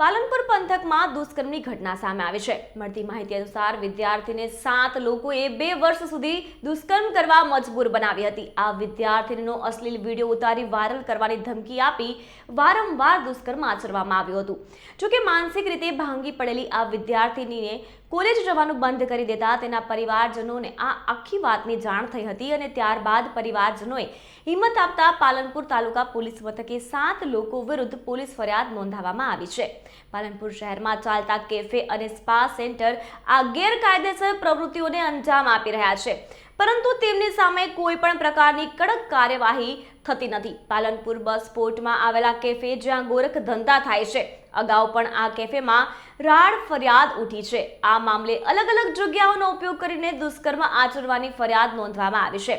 પાલનપુર પંથકમાં દુષ્કર્મની ઘટના સામે આવી છે। મળતી માહિતી અનુસાર વિદ્યાર્થીને 7 લોકોએ 2 વર્ષ સુધી દુષ્કર્મ કરવા મજબૂર બનાવી હતી। આ વિદ્યાર્થીનો અશ્લીલ વિડીયો ઉતારી વાયરલ કરવાની ધમકી આપી વારંવાર દુષ્કર્મ આચરવામાં આવ્યું હતું। જોકે માનસિક રીતે ભાંગી પડેલી આ વિદ્યાર્થીનીને કોલેજ જવાનું બંધ કરી દેતા તેના પરિવારજનોને આ આખી વાતની જાણ થઈ હતી અને ત્યારબાદ પરિવારજનોએ હિંમત આપતા પાલનપુર તાલુકા પોલીસ મથકે 7 લોકો વિરુદ્ધ પોલીસ ફરિયાદ નોંધાવવામાં આવી છે। પાલનપુર શહેરમાં ચાલતા કેફે અને સ્પા સેન્ટર આ ગેરકાયદેસર પ્રવૃત્તિઓને અંજામ આપી રહ્યા છે, પરંતુ તેમની સામે કોઈ પણ પ્રકારની કડક કાર્યવાહી થતી નથી। પાલનપુર બસ પોર્ટમાં આવેલા કેફે જ્યાં ગોરખ ધંધા થાય છે, અગાઉ પણ આ કેફેમાં રાડ ફરિયાદ ઉઠી છે। આ મામલે અલગ અલગ જગ્યાઓનો ઉપયોગ કરીને દુષ્કર્મ આચરવાની ફરિયાદ નોંધવામાં આવી છે।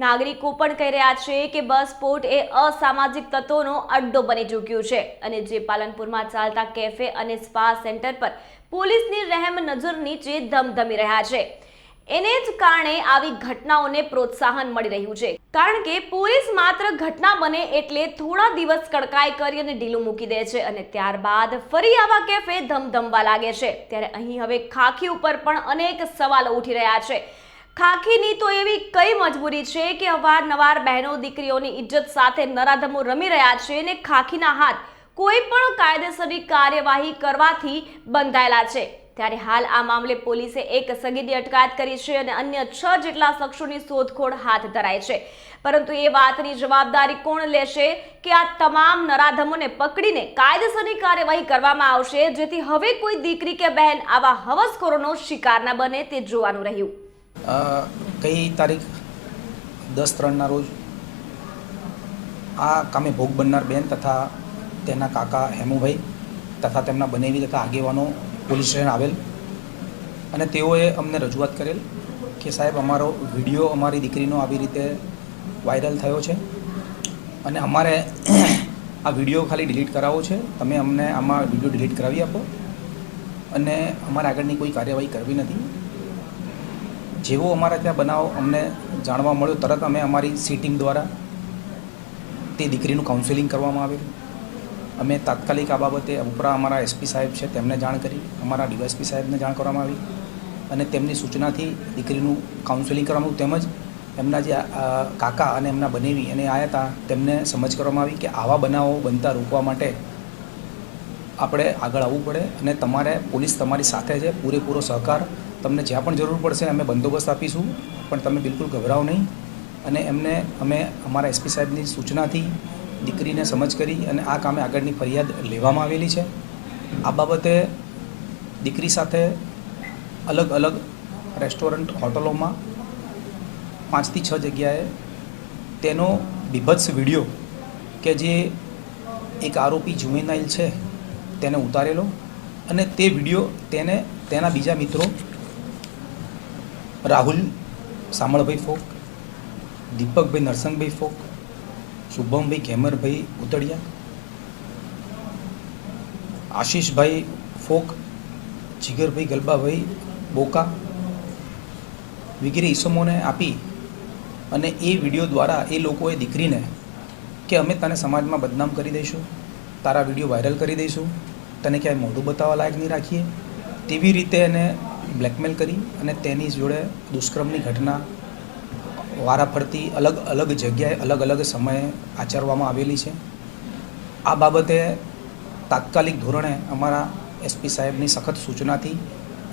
નાગરિકો પણ કહી રહ્યા છે કે બસ પોર્ટ એ અસામાજિક તત્વોનો અડ્ડો બની ચૂક્યું છે અને જે પાલનપુરમાં ચાલતા કેફે અને સ્પા સેન્ટર પર પોલીસની રહેમ નજર નીચે ધમધમી રહ્યા છે। એને જ કારણે આવી ઘટનાઓને પ્રોત્સાહન મળી રહ્યું છે, કારણ કે પોલીસ માત્ર ઘટના બને એટલે થોડા દિવસ કડકાઈ કરી અને ઢીલું મૂકી દે છે અને ત્યારબાદ ફરી આવા કેફે ધમધમવા લાગે છે। ત્યારે અહીં હવે ખાખી ઉપર પણ અનેક સવાલો ઉઠી રહ્યા છે। ખાખીની તો એવી કઈ મજબૂરી છે કે અવારનવાર બહેનો દીકરીઓની ઇજ્જત સાથે નરાધમો રમી રહ્યા છે અને ખાખીના હાથ કોઈ પણ કાયદેસરની કાર્યવાહી કરવાથી બંધાયેલા છે। ત્યારે હાલ આ મામલે પોલીસે એક સગીરની અટકાયત કરી છે અને અન્ય 6 જેટલા શખ્સોની શોધખોળ હાથ ધરાઈ છે, પરંતુ એ વાતની જવાબદારી કોણ લેશે કે આ તમામ નરાધમોને પકડીને કાયદેસરની કાર્યવાહી કરવામાં આવશે, જેથી હવે કોઈ દીકરી કે બહેન આવા હવસખોરોનો શિકાર ન બને તે જોવાનું રહ્યું। કઈ તારીખ 10/3ના રોજ આ કામે ભોગ બનનાર બેન તથા તેના કાકા હેમુભાઈ તથા તેમના બનેવી તથા આગેવાનો પોલીસ સ્ટેશન આવેલ અને તેઓએ અમને રજૂઆત કરેલ કે સાહેબ અમારો વિડીયો અમારી દીકરીનો આવી રીતે વાયરલ થયો છે અને અમારે આ વિડીયો ખાલી ડિલીટ કરાવવો છે, તમે અમને આમાં વિડીયો ડિલીટ કરાવી આપો અને અમારે આગળની કોઈ કાર્યવાહી કરવી નથી। જેવો અમારા ત્યાં બનાવ અમને જાણવા મળ્યો તરત અમે અમારી સી ટીમ દ્વારા તે દીકરીનું કાઉન્સેલિંગ કરવામાં આવેલું। અમે તાત્કાલિક આ બાબતે ઉપરા અમારા એસપી સાહેબ છે તેમને જાણ કરી, અમારા ડીવાયએસપી સાહેબને જાણ કરવામાં આવી અને તેમની સૂચનાથી દીકરીનું કાઉન્સેલિંગ કરવામાં આવ્યું, તેમજ એમના જે કાકા અને એમના બનેવી અને આવ્યા હતા તેમને સમજ કરવામાં આવી કે આવા બનાવો બનતા રોકવા માટે આપણે આગળ આવવું પડે અને તમારે પોલીસ તમારી સાથે છે, પૂરેપૂરો સહકાર, તમને જ્યાં પણ જરૂર પડશે અમે બંદોબસ્ત આપીશું, પણ તમે બિલકુલ ગભરાઓ નહીં। અને એમને અમે અમારા એસપી સાહેબની સૂચનાથી દીકરીને સમજ કરી અને આ કામે આગળની ફરિયાદ લેવામાં આવેલી છે। આ બાબતે દીકરી સાથે અલગ અલગ રેસ્ટોરન્ટ હોટલોમાં 5 થી 6 જગ્યાએ તેનો બીભત્સ વિડીયો કે જે એક આરોપી જુવેનાઇલ છે તેને ઉતારેલો અને તે વિડીયો તેને તેના બીજા મિત્રો રાહુલ સામળભાઈ ફોક, દીપકભાઈ નરસંગભાઈ ફોક, શુભમભાઈ ઘેમરભાઈ ઉતડિયા, આશીષભાઈ ફોક, જીગરભાઈ ગલબાભાઈ બોકા વગેરે ઈસમોને આપી અને એ વિડીયો દ્વારા એ લોકોએ દીકરીને કે અમે તને સમાજમાં બદનામ કરી દઈશું, તારા વિડીયો વાયરલ કરી દઈશું, તને ક્યાંય મોઢું બતાવવા લાયક નહીં રાખીએ, તેવી રીતે એને બ્લેકમેલ કરી અને તેની જોડે દુષ્કર્મની ઘટના વારાફરતી અલગ અલગ જગ્યાએ અલગ અલગ સમયે આચરવામાં આવેલી છે। આ બાબતે તાત્કાલિક ધોરણે અમારા એસપી સાહેબની સખત સૂચનાથી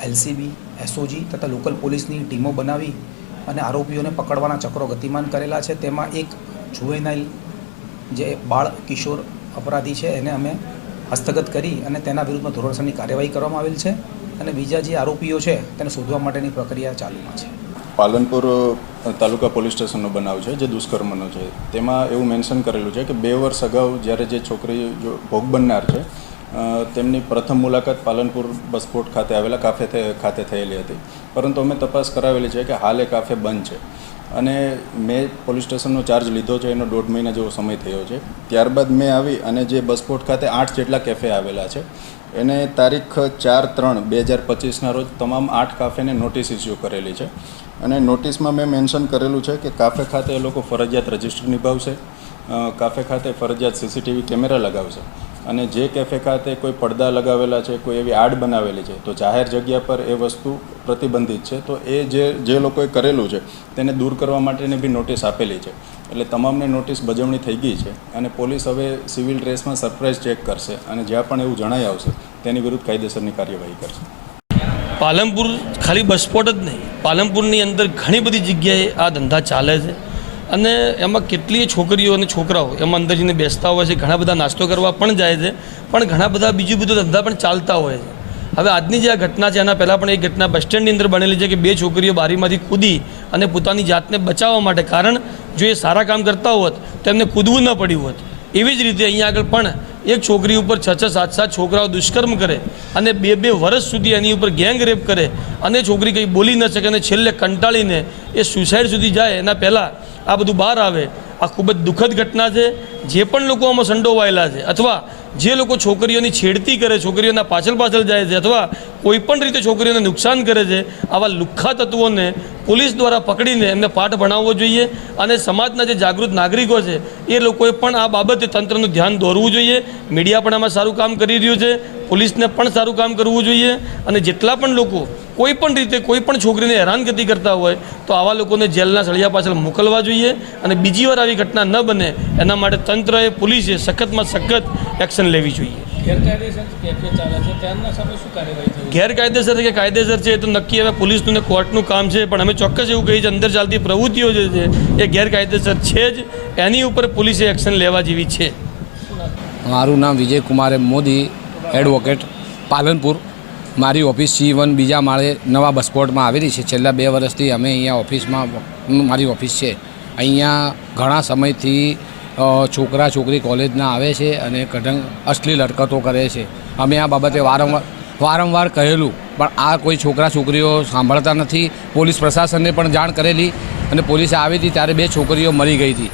એલસીબી, એસઓજી તથા લોકલ પોલીસની ટીમો બનાવી અને આરોપીઓને પકડવાના ચક્રો ગતિમાન કરેલા છે। તેમાં એક જુવેનાઇલ જે બાળ કિશોર અપરાધી છે એને અમે હસ્તગત કરી અને તેના વિરુદ્ધમાં ધોરણસરની કાર્યવાહી કરવામાં આવેલ છે અને બીજા જે આરોપીઓ છે તેને શોધવા માટેની પ્રક્રિયા ચાલુમાં છે। પાલનપુર તાલુકા પોલીસ સ્ટેશનનો બનાવ છે જે દુષ્કર્મનો છે, તેમાં એવું મેન્શન કરેલું છે કે 2 વર્ષ અગાઉ જ્યારે જે છોકરી ભોગ બનનાર છે તેમની પ્રથમ મુલાકાત પાલનપુર બસપોર્ટ ખાતે આવેલા કાફે ખાતે થયેલી હતી, પરંતુ અમે તપાસ કરાવેલી છે કે હાલ એ કાફે બંધ છે અને મેં પોલીસ સ્ટેશનનો ચાર્જ લીધો છે, એનો 1.5 મહિના જેવો સમય થયો છે। ત્યારબાદ મેં આવી અને જે બસપોર્ટ ખાતે 8 જેટલા કેફે આવેલા છે એને તારીખ 4/3/2025ના રોજ તમામ 8 કાફેને નોટિસ ઇસ્યુ કરેલી છે અને નોટિસમાં મેં મેન્શન કરેલું છે કે કાફે ખાતે એ લોકો ફરજિયાત રજિસ્ટર નિભાવશે, કાફે ખાતે ફરજિયાત સીસીટીવી કેમેરા લગાવશે અને જે કેફે ખાતે કોઈ પડદા લગાવેલા છે, કોઈ એવી આડ બનાવેલી છે, તો જાહેર જગ્યા પર એ વસ્તુ પ્રતિબંધિત છે. તો એ જે લોકોએ કરેલું છે તેને દૂર કરવા માટેની બી નોટિસ આપેલી છે. એટલે તમામને નોટિસ બજવણી થઈ ગઈ છે અને પોલીસ હવે સિવિલ ડ્રેસમાં સરપ્રાઇઝ ચેક કરશે અને જ્યાં પણ એવું જણાઈ આવશે તેની વિરુદ્ધ કાયદેસરની કાર્યવાહી કરશે. પાલનપુર ખાલી બસ સ્પોટ જ નહીં, પાલનપુરની અંદર ઘણી બધી જગ્યાએ આ ધંધા ચાલે છે અને એમાં કેટલીય છોકરીઓ અને છોકરાઓ એમાં અંદર જઈને બેસતા હોય છે. ઘણા બધા નાસ્તો કરવા પણ જાય છે, પણ ઘણા બધા બીજું બધું ધંધા પણ ચાલતા હોય છે. હવે આજની જે આ ઘટના છે એના પહેલાં પણ એક ઘટના બસ સ્ટેન્ડની અંદર બનેલી છે કે 2 છોકરીઓ બારીમાંથી કૂદી અને પોતાની જાતને બચાવવા માટે, કારણ જો એ સારા કામ કરતા હોત તો એમને કૂદવું ન પડ્યું હોત. એવી જ રીતે અહીંયા આગળ પણ એક છોકરી ઉપર 6-6, 7-7 છોકરાઓ દુષ્કર્મ કરે અને 2-2 વર્ષ સુધી એની ઉપર ગેંગ રેપ કરે અને છોકરી કંઈ બોલી ન શકે અને છેલ્લે કંટાળીને એ સુસાઇડ સુધી જાય એના પહેલાં આ બધું બહાર આવે. આ ખૂબ જ દુઃખદ ઘટના છે. જે પણ લોકો આમાં સંડોવાયેલા છે અથવા જે લોકો છોકરીઓની છેડતી કરે, છોકરીઓના પાછળ જાય છે અથવા કોઈ પણ રીતે છોકરીઓને નુકસાન કરે છે, આવા લુખ્ખા તત્વોને પોલીસ દ્વારા પકડીને એમને પાઠ ભણાવવો જોઈએ અને સમાજના જે જાગૃત નાગરિકો છે એ લોકોએ પણ આ બાબતે તંત્રનું ધ્યાન દોરવું જોઈએ. મીડિયા પણ આમાં સારું કામ કરી રહ્યું છે, પોલીસને પણ સારું કામ કરવું જોઈએ અને જેટલા પણ લોકો કોઈ પણ રીતે કોઈ પણ છોકરીને હેરાનગતિ કરતા હોય તો આવા લોકોને જેલના સળિયા પાછળ મોકલવા જોઈએ અને બીજી વાર આવી ઘટના ન બને એના માટે તંત્રએ, પોલીસે સખતમાં સખત એક્શન લેવી જોઈએ. ગેરકાયદેસર કે કાયદેસર છે એ તો નક્કી હવે પોલીસનું ને કોર્ટનું કામ છે, પણ અમે ચોક્કસ એવું કહીએ છીએ અંદર ચાલતી પ્રવૃત્તિઓ જે છે એ ગેરકાયદેસર છે જ, એની ઉપર પોલીસે એક્શન લેવા જેવી છે. મારું નામ વિજય કુમાર મોદી, એડવોકેટ, પાલનપુર. મારી ઓફિસ C1 બીજા માળે નવા બસ સ્પોટમાં આવેલી છે. છેલ્લા 2 વર્ષથી અમે અહીંયા ઓફિસમાં, મારી ઓફિસ છે અહીંયા, ઘણા સમયથી છોકરા છોકરી કોલેજના આવે છે અને કઢંગ અશ્લીલ હરકતો કરે છે. અમે આ બાબતે વારંવાર કહેલું, પણ આ કોઈ છોકરા છોકરીઓ સાંભળતા નથી. પોલીસ પ્રશાસનને પણ જાણ કરેલી અને પોલીસ આવી હતી ત્યારે 2 છોકરીઓ મરી ગઈ હતી.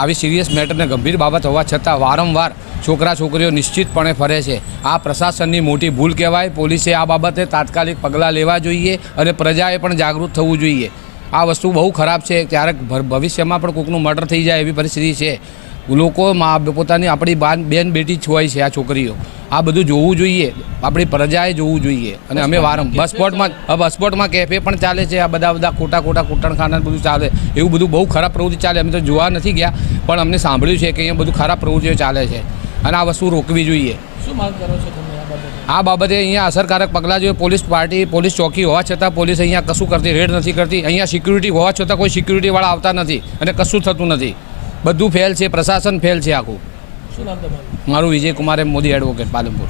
આવી સિરિયસ મેટરને ગંભીર બાબત હોવા છતાં વારંવાર છોકરા છોકરીઓ નિશ્ચિતપણે ફરે છે. આ પ્રશાસનની મોટી ભૂલ કહેવાય. પોલીસે આ બાબતે તાત્કાલિક પગલાં લેવા જોઈએ અને પ્રજાએ પણ જાગૃત થવું જોઈએ. આ વસ્તુ બહુ ખરાબ છે. ક્યારેક ભવિષ્યમાં પણ કોઈકનું મર્ડર થઈ જાય એવી પરિસ્થિતિ છે. લોકો પોતાની આપણી બેન બેટી જ હોય છે આ છોકરીઓ. આ બધું જોવું જોઈએ, આપણી પ્રજાએ જોવું જોઈએ. અને અમે બસ સ્પોટમાં કેફે પણ ચાલે છે. આ બધા ખોટા કૂટણખાના બધું ચાલે, એવું બધું બહુ ખરાબ પ્રવૃત્તિ ચાલે. અમે તો જોવા નથી ગયા, પણ અમને સાંભળ્યું છે કે અહીંયા બધું ખરાબ પ્રવૃત્તિઓ ચાલે છે અને આ વસ્તુ રોકવી જોઈએ. શું માંગ કરો છો તમે આ બાબતે? આ બાબતે અહીંયા અસરકારક પગલાં જોઈએ. પોલીસ ચોકી હોવા છતાં પોલીસ અહીંયા કશું કરતી, રેડ નથી કરતી. અહીંયા સિક્યુરિટી હોવા છતાં કોઈ સિક્યુરિટીવાળા આવતા નથી અને કશું થતું નથી. બધું ફેલ છે, પ્રશાસન ફેલ છે આખું. શું નામ તમારું? મારું વિજય કુમાર મોદી, એડવોકેટ, પાલનપુર.